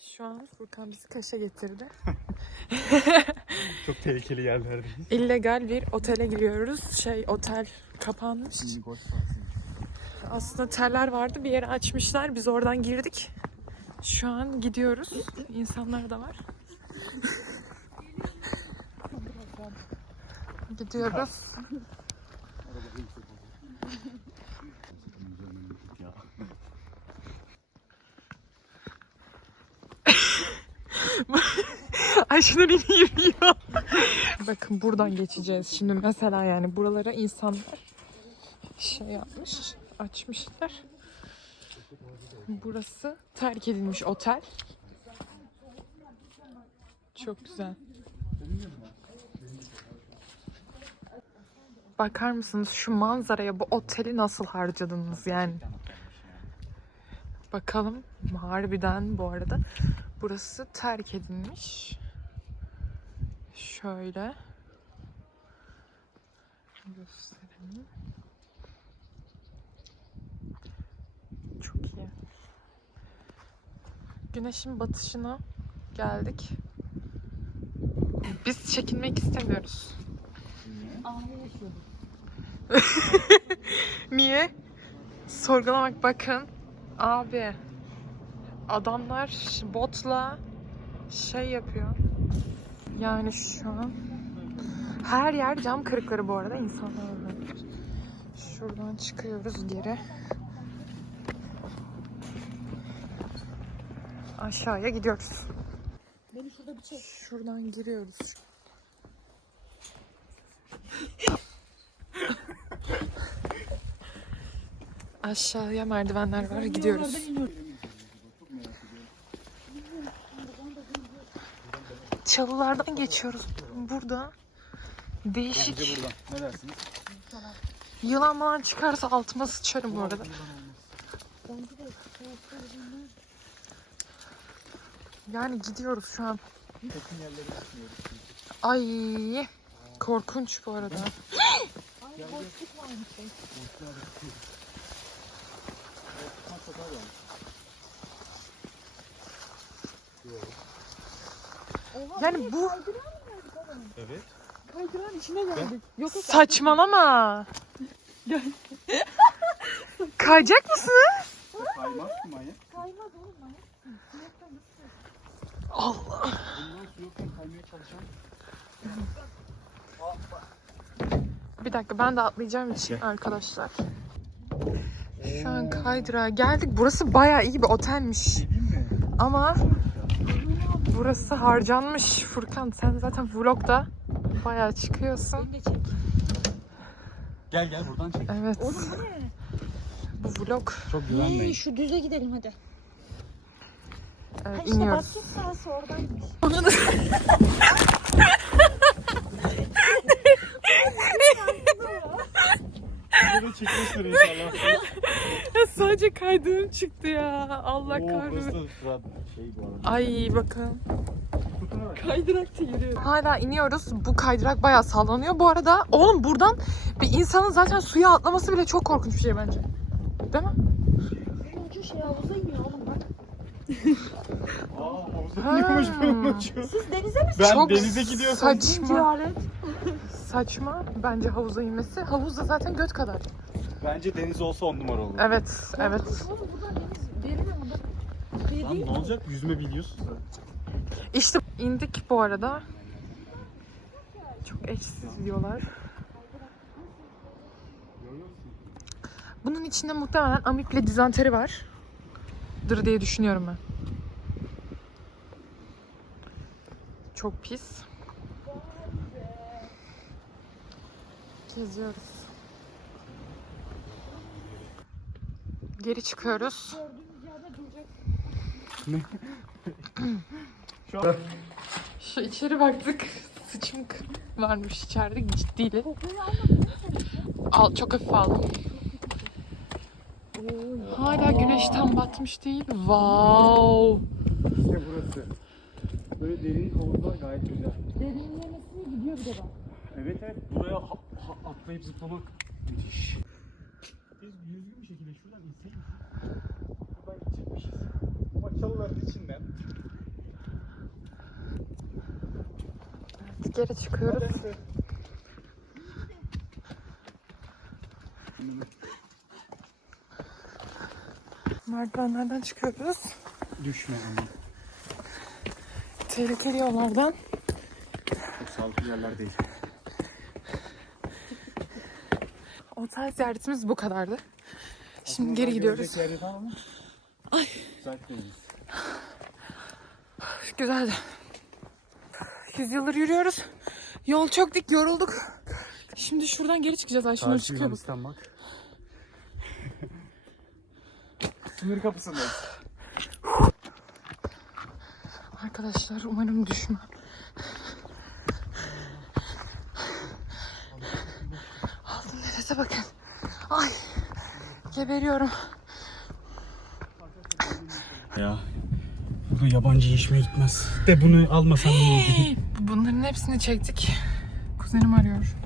Şu an Furkan bizi Kaş'a getirdi. Çok tehlikeli yerlerdeyiz. İllegal bir otele giriyoruz. Şey otel kapanmış. Aslında teller vardı bir yere açmışlar. Biz oradan girdik. Şu an gidiyoruz. İnsanlar da var. Gidiyoruz. Ayşenur yine yürüyor. Bakın buradan geçeceğiz şimdi mesela yani buralara insanlar şey yapmış, açmışlar. Burası terk edilmiş otel. Çok güzel. Bakar mısınız şu manzaraya bu oteli nasıl harcadınız yani? Bakalım harbiden bu arada burası terk edilmiş. Şöyle göstereyim. Çok iyi. Güneşin batışına geldik. Biz çekinmek istemiyoruz. Niye? Sorgulamak bakın. Abi adamlar botla şey yapıyor. Yani şu an her yer cam kırıkları bu arada insanlar var. Şuradan çıkıyoruz geri. Aşağıya gidiyoruz. Beni şurada bir çek. Şuradan giriyoruz. Aşağıya merdivenler var. Gidiyoruz. Çalılardan geçiyoruz. Burada değişik buradan. Ne dersiniz? yılan falan çıkarsa altıma sıçarım bu arada. Yani gidiyoruz şu an. Yakın yerlere gitmiyoruz. Ay korkunç bu arada. Ay boşluk varmış. Yani bu Evet. kaydıran içine geldik. Yok yok. saçmalama. Kayacak mısın? Kaymaz ki manyak. Kaymaz oğlum manyak. Sinekten nasıl? Allah. Bundan su yokken kaymaya çalışan. Bir dakika ben de atlayacağım için arkadaşlar. Şu an kaydırağa geldik. Burası bayağı iyi bir otelmiş. Değil mi? Ama burası harcanmış. Furkan sen zaten vlogda bayağı çıkıyorsun. Beni de çek. Gel gel buradan çek. Evet. Oğlum bu ne? Bu vlog. Çok güvenmeyin. şu düze gidelim hadi. Evet, Ha işte iniyoruz. basket sahası oradaymış. Böyle çekmiştir inşallah. Sadece kaydığım çıktı ya. Allah Oo, burası kahretsin. da şey bu arada. Ay bakın. Kaydırakta yürüyoruz. Hala iniyoruz. Bu kaydırak bayağı sallanıyor. Bu arada oğlum buradan bir insanın zaten suya atlaması bile çok korkunç bir şey bence. Değil mi? Ucu şey havuza iniyor oğlum bak. Aa bunun ucu. Siz denize mi Ben Çok denize gidiyorsam saçma. Saçma bence havuza inmesi. Havuz da zaten göt kadar. bence deniz olsa on numara olur. Evet, evet. Oğlum buradan deniz derin ama bak. Şey Lan değil ne mi? olacak? Yüzme biliyorsun. İşte indik bu arada. Çok eşsiz diyorlar. Bunun içinde muhtemelen amiple dizanteri var. Dır diye düşünüyorum ben. Çok pis. Geziyoruz. Geri çıkıyoruz. Şu içeri baktık. Sıçmık varmış içeride ciddiyle. Al, çok hafif aldım. Hala güneş tam batmış değil. Wow. işte burası. Böyle derin havuzlar gayet güzel. Derinlemesine gidiyor bir de bak. Evet evet buraya ha- ha- atlayıp zıplamak müthiş. Biz düzgün bir şekilde şuradan inseydik. Buradan gidecekmişiz. Maçalıların içinden. Bir kere çıkıyoruz. Neyse. Merdivenlerden çıkıyoruz. Düşme ama. Tehlikeli yollardan. Çok sağlıklı yerler değil. Otel ziyaretimiz bu kadardı. Şimdi geri gidiyoruz. Mı? Ay. Müsait değiliz. Güzeldi. Yüzyıldır yürüyoruz. Yol çok dik, yorulduk. Şimdi şuradan geri çıkacağız. Ayşenur Karşı çıkıyor. bak. Yunanistan bak. Sınır kapısındayız. Arkadaşlar umarım düşmem. Aldım nefese bakın. Ay geberiyorum. Ya. Burada yabancı işime gitmez. De bunu almasam iyi. Bunların hepsini çektik. Kuzenim arıyor.